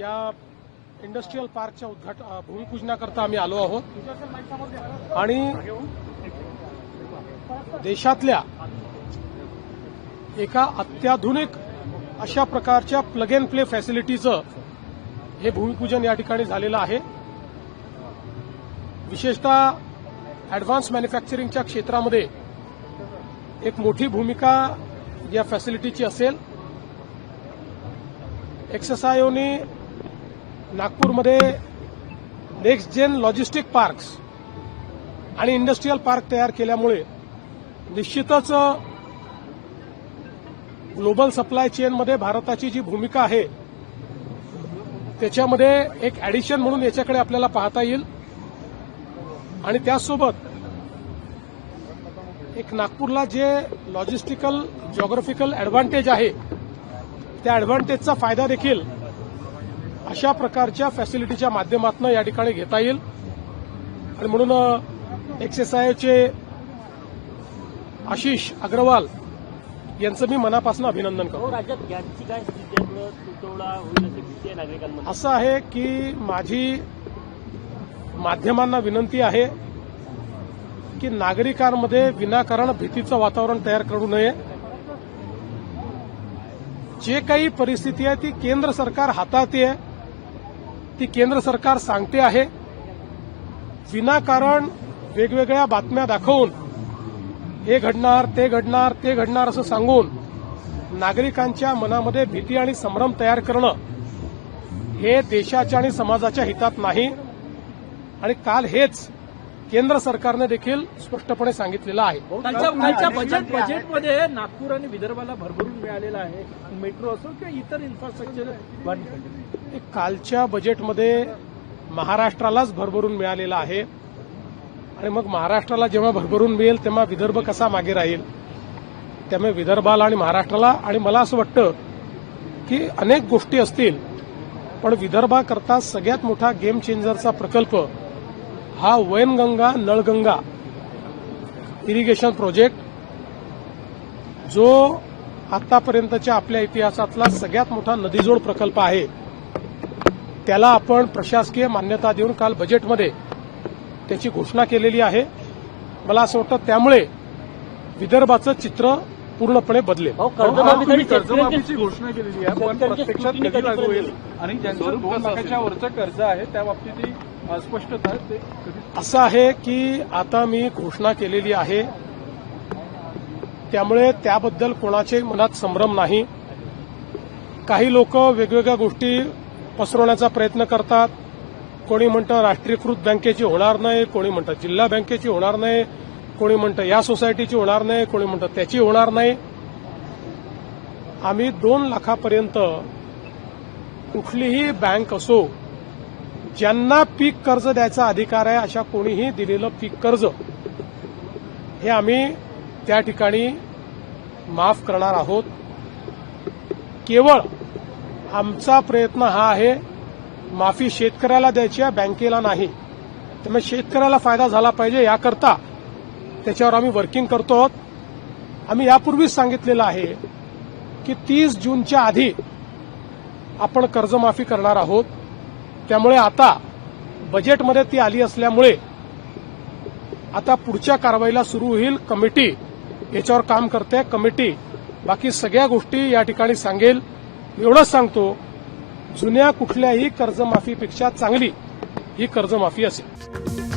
या इंडस्ट्रियल पार्कच्या भूमिपूजनाकरता आम्ही आलो आहोत आणि देशातल्या एका अत्याधुनिक अशा प्रकारच्या प्लग अँड प्ले फॅसिलिटीचं हे भूमिपूजन या ठिकाणी झालेलं आहे। विशेषतः ॲडव्हान्स मॅन्युफॅक्चरिंगच्या क्षेत्रामध्ये एक मोठी भूमिका या फॅसिलिटीची असेल। एक्सएसआयओने नागपूरमध्ये नेक्स्ट जेन लॉजिस्टिक पार्क्स आणि इंडस्ट्रियल पार्क तयार केल्यामुळे निश्चितच ग्लोबल सप्लाय चेनमध्ये भारताची जी भूमिका आहे त्याच्यामध्ये एक ॲडिशन म्हणून याच्याकडे आपल्याला पाहता येईल आणि त्यासोबत एक नागपूरला जे लॉजिस्टिकल जिओग्राफिकल ॲडव्हान्टेज आहे त्या ॲडव्हान्टेजचा फायदा देखील अशा प्रकारच्या फॅसिलिटीच्या माध्यमातून या ठिकाणी घेता येईल आणि म्हणून एक्सएसआयओचे आशिष अग्रवाल यांचं मी मनापासून अभिनंदन करतो। राज्यात गॅसची काय स्थिती आहे? तुटवडा होईल अशी भीती आहे नागरिकांमध्ये? असं आहे की माझी माध्यमांना विनंती आहे की नागरिकांमध्ये विनाकारण भीतीचं वातावरण तयार करू नये। जे काही परिस्थिती आहे ती केंद्र सरकार हाताळते, ती केंद्र सरकार सांगते आहे। विनाकारण वेगवेगळ्या बातम्या दाखवून हे घडणार ते घडणार ते घडणार असं सांगून नागरिकांच्या मनामध्ये भीती आणि संभ्रम तयार करणं हे देशाच्या आणि समाजाच्या हितात नाही आणि काल हेच केंद्र सरकारने देखील स्पष्टपणे सांगितलेलं आहे। कालच्या बजेटमध्ये नागपूर आणि विदर्भाला भरभरून मिळालेला आहे, मेट्रो असो किंवा इतर इन्फ्रास्ट्रक्चर। कालच्या बजेटमध्ये महाराष्ट्रालाच भरभरून मिळालेला आहे आणि मग महाराष्ट्राला जेव्हा भरभरून मिळेल तेव्हा विदर्भ कसा मागे राहील? त्यामुळे विदर्भाला आणि महाराष्ट्राला आणि मला असं वाटतं की अनेक गोष्टी असतील पण विदर्भाकरता सगळ्यात मोठा गेम चेंजरचा प्रकल्प हा वैनगंगा नळगंगा इरिगेशन प्रोजेक्ट जो आतापर्यंतच्या आपल्या इतिहासातला सगळ्यात मोठा नदीजोड प्रकल्प आहे त्याला आपण प्रशासकीय मान्यता देऊन काल बजेटमध्ये त्याची घोषणा केलेली आहे। मला असं वाटतं त्यामुळे विदर्भाचं चित्र पूर्णपणे बदलेल। कर्जमाफीची घोषणा केलेली आहे पण प्रत्यक्षात कधी लागू होईल आणि ज्यांचं 2 लाखाच्या वरचं कर्ज आहे त्या बाबतीत स्पष्टता असं आहे की आता मी घोषणा केलेली आहे त्यामुळे त्याबद्दल कोणाच्याही मनात संभ्रम नाही। काही लोक वेगवेगळ्या गोष्टी पसरवण्याचा प्रयत्न करतात। कोणी म्हणतं राष्ट्रीयकृत बँकेची होणार नाही, कोणी म्हणतं जिल्हा बँकेची होणार नाही, कोणी म्हणतं या सोसायटीची होणार नाही, कोणी म्हणतं त्याची होणार नाही। आम्ही 2 लाखापर्यंत कुठलीही बँक असो ज्यांना पीक कर्ज द्यायचा अधिकार आहे अशा कोणीही दिलेलं पीक कर्ज हे आम्ही त्या ठिकाणी माफ करणार आहोत। केवळ आमचा प्रयत्न हा आहे माफी शेतकऱ्याला द्यायची आहे, बँकेला नाही। त्यामुळे शेतकऱ्याला फायदा झाला पाहिजे याकरता त्याच्यावर आम्ही वर्किंग करतो आहोत। आम्ही यापूर्वीच सांगितलेलं आहे की 30 जूनच्या आधी आपण कर्जमाफी करणार आहोत। त्यामुळे आता बजेटमध्ये ती आली असल्यामुळे आता पुढच्या कारवाईला सुरू होईल। कमिटी याच्यावर काम करते, कमिटी बाकी सगळ्या गोष्टी या ठिकाणी सांगेल। एवढंच सांगतो जुन्या कुठल्याही कर्जमाफीपेक्षा चांगली ही कर्जमाफी असेल।